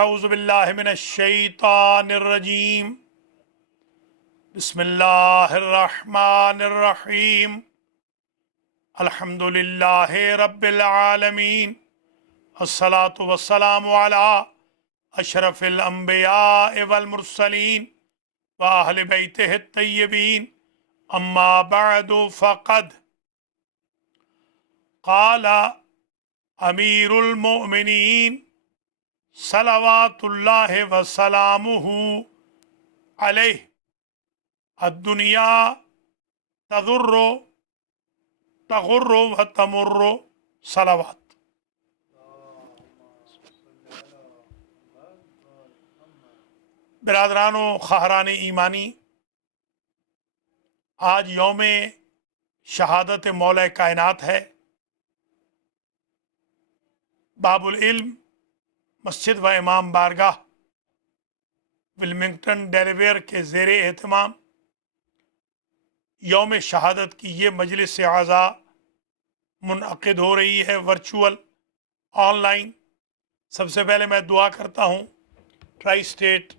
اعوذ باللہ من الشیطان الرجیم بسم اللہ الرحمن الرحیم الحمد للہ رب العالمین الصلاة والسلام علی اشرف الانبیاء والمرسلین واہل بیتہ الطیبین اما بعد فقد قال امیر المؤمنین صلوات اللہ وسلامہ علیہ الدنیا تضر تغر و تمر صلوات۔ برادران و خواہران ایمانی، آج یوم شہادت مولا کائنات ہے۔ باب العلم مسجد و امام بارگاہ ولمنگٹن ڈیلیویئر کے زیر اہتمام یوم شہادت کی یہ مجلس اعزاء منعقد ہو رہی ہے، ورچوئل، آن لائن۔ سب سے پہلے میں دعا کرتا ہوں ٹرائی اسٹیٹ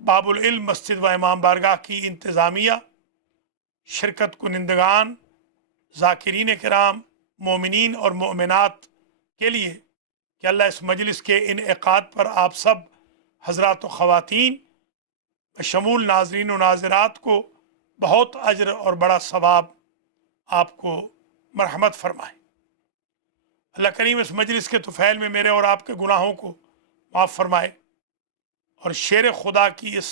باب العلم مسجد و امام بارگاہ کی انتظامیہ، شرکت کنندگان، ذاکرین کرام، مومنین اور مومنات کے لیے کہ اللہ اس مجلس کے انعقاد پر آپ سب حضرات و خواتین بشمول ناظرین و ناظرات کو بہت اجر اور بڑا ثواب آپ کو مرحمت فرمائے۔ اللہ کریم اس مجلس کے طفیل میں میرے اور آپ کے گناہوں کو معاف فرمائے، اور شیر خدا کی اس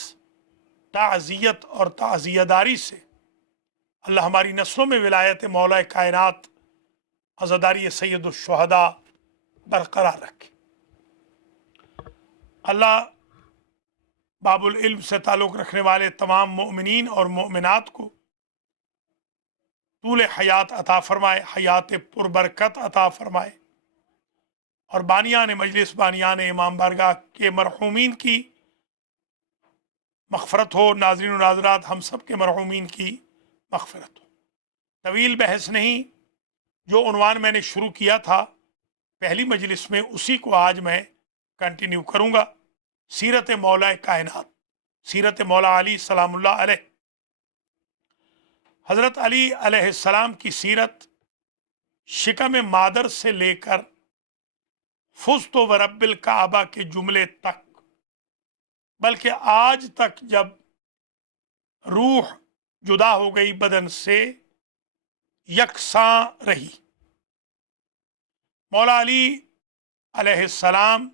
تعزیت اور تعزیہ داری سے اللہ ہماری نسلوں میں ولایت مولا کائنات عزاداری سید الشہداء برقرار رکھے۔ اللہ باب العلم سے تعلق رکھنے والے تمام مؤمنین اور مؤمنات کو طول حیات عطا فرمائے، حیات پربرکت عطا فرمائے، اور بانیان مجلس، بانیان امام بارگاہ کے مرحومین کی مغفرت ہو۔ ناظرین و ناظرات، ہم سب کے مرحومین کی مغفرت ہو۔ طویل بحث نہیں، جو عنوان میں نے شروع کیا تھا پہلی مجلس میں، اسی کو آج میں کنٹینیو کروں گا۔ سیرت مولا کائنات، سیرت مولا علی سلام اللہ علیہ۔ حضرت علی علیہ السلام کی سیرت شکم مادر سے لے کر فزت ورب الکعبہ کے جملے تک، بلکہ آج تک جب روح جدا ہو گئی بدن سے، یکساں رہی۔ مولا علی علیہ السلام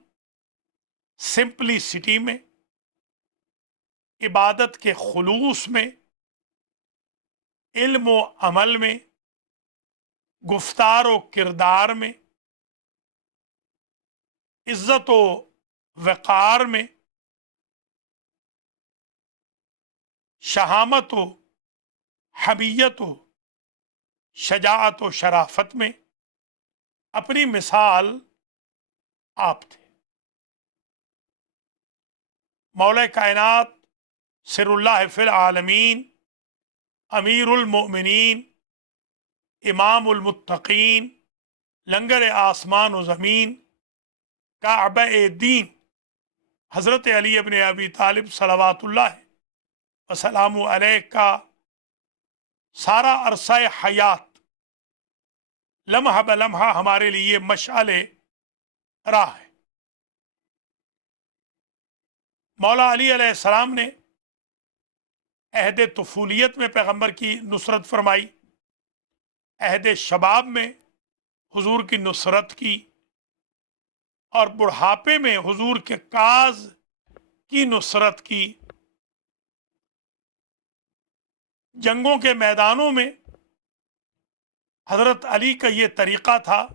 سمپلیسٹی میں، عبادت کے خلوص میں، علم و عمل میں، گفتار و کردار میں، عزت و وقار میں، شہامت و حمیت و شجاعت و شرافت میں اپنی مثال آپ تھے۔ مولا کائنات سر اللہ فی العالمین، امیر المؤمنین، امام المتقین، لنگر آسمان و زمین، کعبہ دین، حضرت علی ابن ابی طالب صلوات اللہ وسلام علیہ کا سارا عرصہ حیات لمحہ بلمحہ ہمارے لیے مشعل راہ ہے۔ مولا علی علیہ السلام نے عہد طفولیت میں پیغمبر کی نصرت فرمائی، عہد شباب میں حضور کی نصرت کی، اور بڑھاپے میں حضور کے کاز کی نصرت کی۔ جنگوں کے میدانوں میں حضرت علی کا یہ طریقہ تھا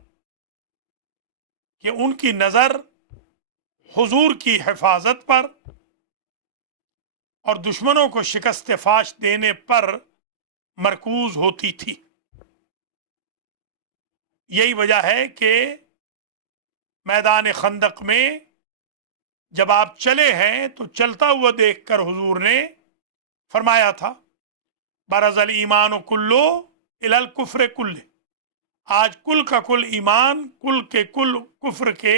کہ ان کی نظر حضور کی حفاظت پر اور دشمنوں کو شکست فاش دینے پر مرکوز ہوتی تھی۔ یہی وجہ ہے کہ میدان خندق میں جب آپ چلے ہیں تو چلتا ہوا دیکھ کر حضور نے فرمایا تھا، برز الایمان کلو الی الکفر کلہ، آج کل کا کل ایمان کل کے کل کفر کے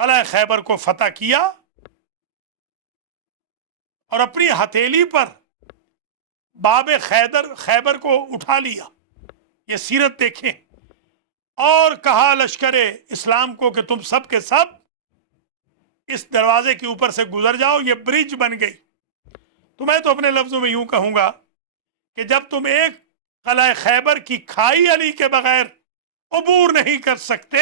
قلعہ خیبر کو فتح کیا اور اپنی ہتھیلی پر باب خیبر کو اٹھا لیا. یہ سیرت دیکھیں. اور کہا لشکر اسلام کو کہ تم سب کے سب اس دروازے کے اوپر سے گزر جاؤ، یہ برج بن گئی. تو میں تو اپنے لفظوں میں یوں کہوں گا کہ جب تم ایک قلعہ خیبر کی کھائی علی کے بغیر عبور نہیں کر سکتے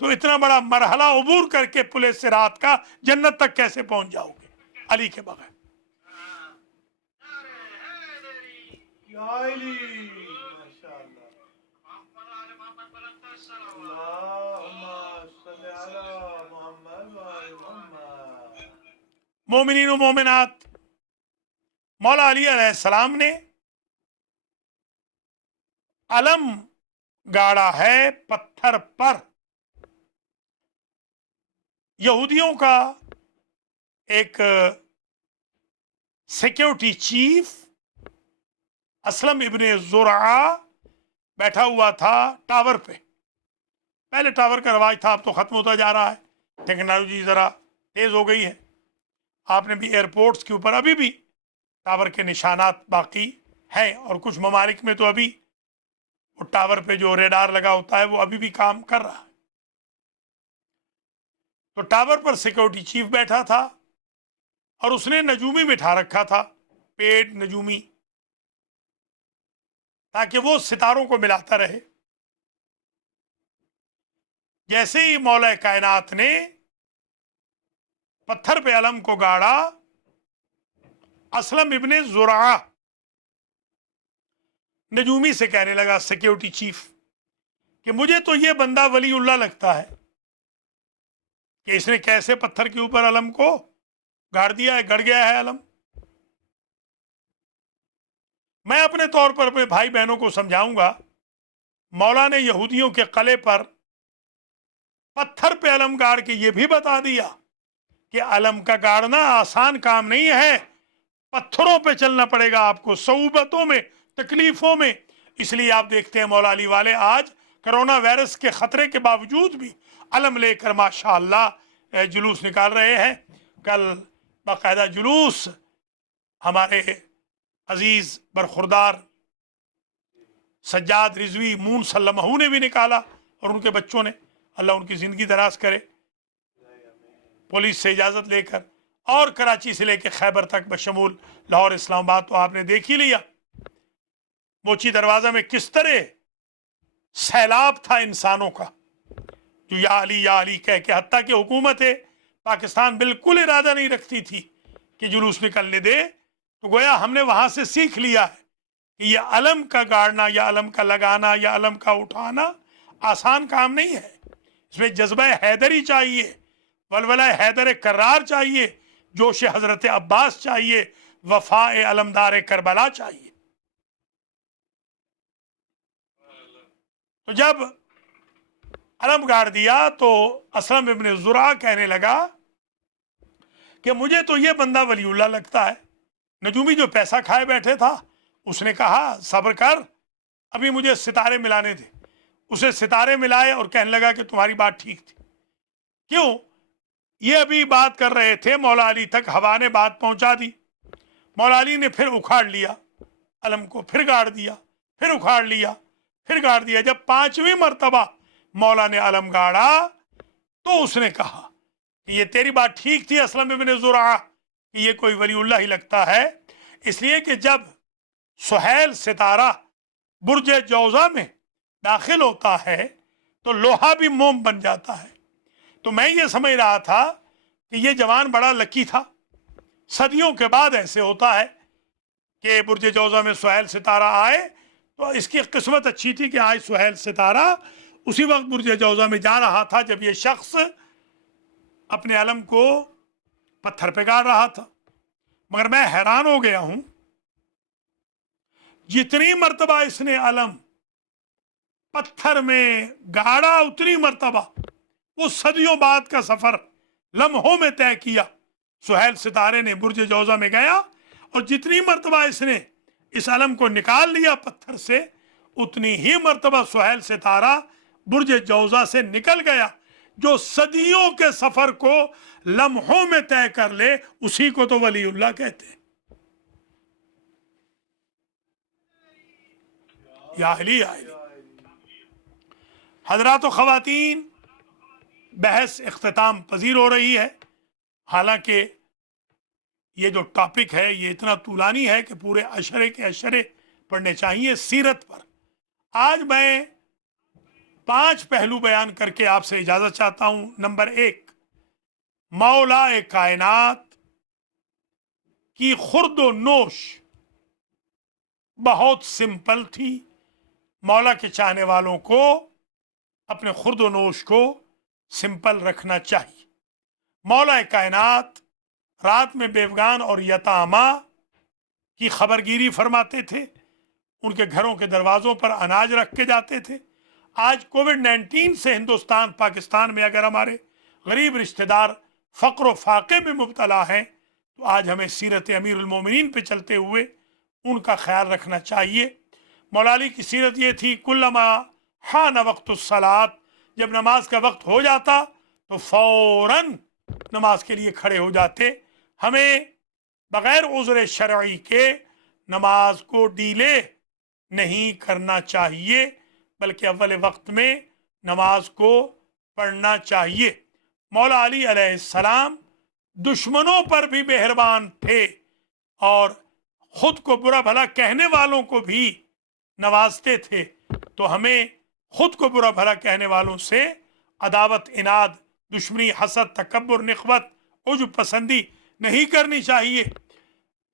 تو اتنا بڑا مرحلہ عبور کر کے پل صراط کا جنت تک کیسے پہنچ جاؤ گے علی کے بغیر؟ مومنین و مومنات، مولا علی علیہ السلام نے علم گاڑا ہے پتھر پر. یہودیوں کا ایک سیکیورٹی چیف اسلم ابن زرعہ بیٹھا ہوا تھا ٹاور پہ. پہلے ٹاور کا رواج تھا، اب تو ختم ہوتا جا رہا ہے، ٹیکنالوجی ذرا تیز ہو گئی ہے. آپ نے بھی ایئرپورٹس کے اوپر ابھی بھی ٹاور کے نشانات باقی ہیں، اور کچھ ممالک میں تو ابھی وہ ٹاور پہ جو ریڈار لگا ہوتا ہے وہ ابھی بھی کام کر رہا ہے. تو ٹاور پر سیکیورٹی چیف بیٹھا تھا اور اس نے نجومی بٹھا رکھا تھا، پیڈ نجومی، تاکہ وہ ستاروں کو ملاتا رہے. جیسے ہی مولا کائنات نے پتھر پہ علم کو گاڑا، اسلم ابن زرعہ نجومی سے کہنے لگا، سیکیورٹی چیف، کہ مجھے تو یہ بندہ ولی اللہ لگتا ہے کہ اس نے کیسے پتھر کے اوپر علم کو گاڑ دیا ہے، گڑ گیا ہے علم. میں اپنے طور پر اپنے بھائی بہنوں کو سمجھاؤں گا، مولا نے یہودیوں کے قلعے پر پتھر پہ علم گاڑ کے یہ بھی بتا دیا کہ علم کا گاڑنا آسان کام نہیں ہے، پتھروں پہ چلنا پڑے گا آپ کو، صعوبتوں میں، تکلیفوں میں. اس لیے آپ دیکھتے ہیں مولا علی والے آج کرونا وائرس کے خطرے کے باوجود بھی علم لے کر ماشاءاللہ جلوس نکال رہے ہیں. کل باقاعدہ جلوس ہمارے عزیز برخوردار سجاد رضوی مون سلمہ نے بھی نکالا، اور ان کے بچوں نے، اللہ ان کی زندگی دراز کرے، پولیس سے اجازت لے کر، اور کراچی سے لے کے خیبر تک بشمول لاہور اسلام آباد. تو آپ نے دیکھ ہی لیا موچی دروازہ میں کس طرح سیلاب تھا انسانوں کا، جو یا علی کہہ کے، حتیٰ کہ حکومت پاکستان بالکل ارادہ نہیں رکھتی تھی کہ جلوس نکلنے دے. تو گویا ہم نے وہاں سے سیکھ لیا ہے کہ یہ علم کا گاڑنا یا علم کا لگانا یا علم کا اٹھانا آسان کام نہیں ہے. اس میں جذبہ حیدری چاہیے، ولولہ حیدر کرار چاہیے، جوش حضرت عباس چاہیے، وفاء علمدار کربلا چاہیے. تو جب علم گاڑ دیا تو اسلم ابن زرعہ کہنے لگا کہ مجھے تو یہ بندہ ولی اللہ لگتا ہے. نجومی جو پیسہ کھائے بیٹھے تھا اس نے کہا صبر کر، ابھی مجھے ستارے ملانے دے. اسے ستارے ملائے اور کہنے لگا کہ تمہاری بات ٹھیک تھی. کیوں؟ یہ ابھی بات کر رہے تھے، مولا علی تک ہوا نے بات پہنچا دی. مولا علی نے پھر اکھاڑ لیا علم کو، پھر گاڑ دیا، پھر اکھاڑ لیا، پھر گاڑ دیا. جب 5ویں مرتبہ مولا نے علم گاڑا تو اس نے کہا کہ یہ تیری بات ٹھیک تھی اسلم ابن زرعہ، کہ یہ کوئی ولی اللہ ہی لگتا ہے. اس لیے کہ جب سہیل ستارہ برج جوزہ میں داخل ہوتا ہے تو لوہا بھی موم بن جاتا ہے. تو میں یہ سمجھ رہا تھا کہ یہ جوان بڑا لکی تھا. صدیوں کے بعد ایسے ہوتا ہے کہ برج جوزہ میں سہیل ستارہ آئے، تو اس کی قسمت اچھی تھی کہ آج سہیل ستارہ اسی وقت برج جوزہ میں جا رہا تھا جب یہ شخص اپنے علم کو پتھر پہ گاڑ رہا تھا. مگر میں حیران ہو گیا ہوں، جتنی مرتبہ اس نے علم پتھر میں گاڑا اتنی مرتبہ وہ صدیوں بعد کا سفر لمحوں میں طے کیا. سہیل ستارے نے برج جوزہ میں گیا اور جتنی مرتبہ اس نے اس علم کو نکال لیا پتھر سے، اتنی ہی مرتبہ سہیل ستارہ برج جوزہ سے نکل گیا. جو صدیوں کے سفر کو لمحوں میں طے کر لے اسی کو تو ولی اللہ کہتے ہیں. یا علی یا علی. حضرات و خواتین، بحث اختتام پذیر ہو رہی ہے. حالانکہ یہ جو ٹاپک ہے یہ اتنا طولانی ہے کہ پورے اشرے کے اشرے پڑھنے چاہیے سیرت پر. آج میں 5 پہلو بیان کر کے آپ سے اجازت چاہتا ہوں. نمبر 1، مولا کائنات کی خورد و نوش بہت سمپل تھی. مولا کے چاہنے والوں کو اپنے خورد و نوش کو سمپل رکھنا چاہیے. مولا کائنات رات میں بیوگان اور یتامہ کی خبرگیری فرماتے تھے. ان کے گھروں کے دروازوں پر اناج رکھ کے جاتے تھے. آج کووڈ-19 سے ہندوستان پاکستان میں اگر ہمارے غریب رشتہ دار فقر و فاقے میں مبتلا ہیں تو آج ہمیں سیرت امیر المومنین پہ چلتے ہوئے ان کا خیال رکھنا چاہیے. مولا علی کی سیرت یہ تھی، کلما حان وقت الصلاۃ، جب نماز کا وقت ہو جاتا تو فوراً نماز کے لیے کھڑے ہو جاتے. ہمیں بغیر عذر شرعی کے نماز کو ڈیلے نہیں کرنا چاہیے بلکہ اول وقت میں نماز کو پڑھنا چاہیے. مولا علی علیہ السلام دشمنوں پر بھی مہربان تھے اور خود کو برا بھلا کہنے والوں کو بھی نوازتے تھے. تو ہمیں خود کو برا بھلا کہنے والوں سے عداوت، اناد، دشمنی، حسد، تکبر، نخوت، عجب پسندی نہیں کرنی چاہیے.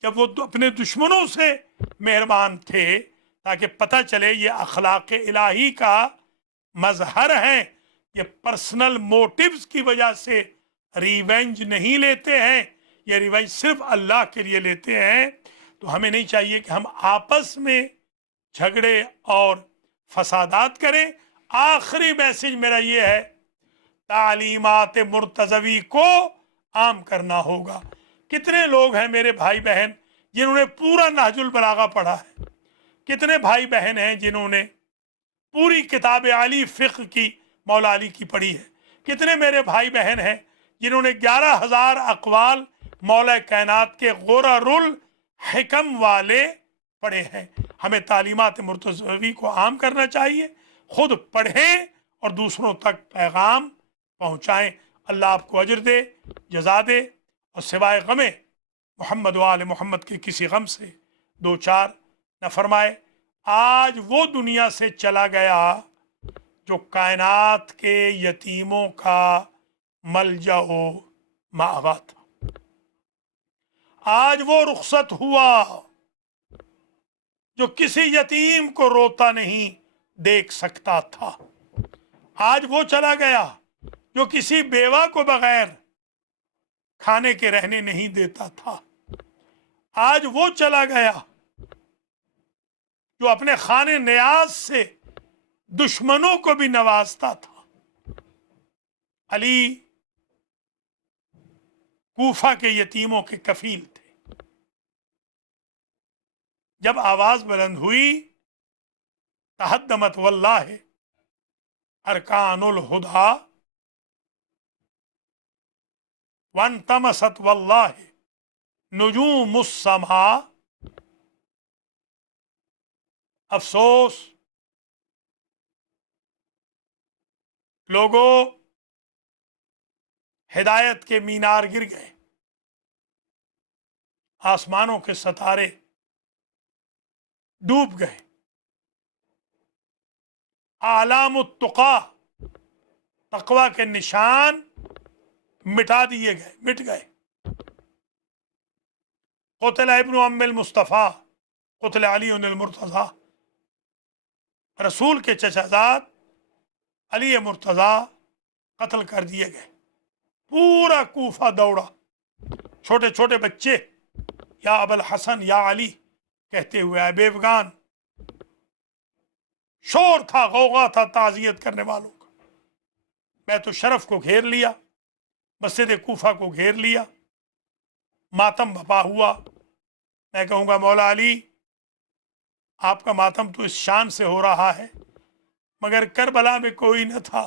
جب وہ اپنے دشمنوں سے مہربان تھے تاکہ پتہ چلے یہ اخلاق الہی کا مظہر ہیں، یہ پرسنل موٹیوز کی وجہ سے ریونج نہیں لیتے ہیں، یہ ریونج صرف اللہ کے لیے لیتے ہیں. تو ہمیں نہیں چاہیے کہ ہم آپس میں جھگڑے اور فسادات کریں. آخری میسج میرا یہ ہے، تعلیمات مرتضوی کو عام کرنا ہوگا. کتنے لوگ ہیں میرے بھائی بہن جنہوں نے پورا نہج البلاغہ پڑھا ہے؟ کتنے بھائی بہن ہیں جنہوں نے پوری کتاب علی فقہ کی مولا علی کی پڑھی ہے؟ کتنے میرے بھائی بہن ہیں جنہوں نے 11,000 اقوال مولا کائنات کے غرر الحکم والے پڑھے ہیں؟ ہمیں تعلیمات مرتضوی کو عام کرنا چاہیے، خود پڑھیں اور دوسروں تک پیغام پہنچائیں. اللہ آپ کو اجر دے، جزا دے، اور سوائے غم محمد و آل محمد کے کسی غم سے دو چار نہ فرمائے. آج وہ دنیا سے چلا گیا جو کائنات کے یتیموں کا ملجا و مأویٰ تھا. آج وہ رخصت ہوا جو کسی یتیم کو روتا نہیں دیکھ سکتا تھا. آج وہ چلا گیا جو کسی بیوہ کو بغیر کھانے کے رہنے نہیں دیتا تھا. آج وہ چلا گیا جو اپنے خانے نیاز سے دشمنوں کو بھی نوازتا تھا. علی کوفہ کے یتیموں کے کفیل تھے. جب آواز بلند ہوئی، تہدمت واللہ ارکان الہدیٰ وانطمست واللہ نجوم السماء. افسوس لوگوں، ہدایت کے مینار گر گئے، آسمانوں کے ستارے ڈوب گئے، اعلام التقیٰ، تقوی کے نشان مٹا دیے گئے، مٹ گئے. قتل ابن ام المصطفیٰ، قتل علی المرتضیٰ، رسول کے چچا زاد علی مرتضیٰ قتل کر دیے گئے. پورا کوفہ دوڑا، چھوٹے چھوٹے بچے یا ابو الحسن یا علی کہتے ہوئے آئے. بیوگان، شور تھا، غوغا تھا تعزیت کرنے والوں کا. بیت الشرف کو گھیر لیا، مسجد کوفہ کو گھیر لیا، ماتم بپا ہوا. میں کہوں گا مولا علی آپ کا ماتم تو اس شان سے ہو رہا ہے مگر کربلا میں کوئی نہ تھا،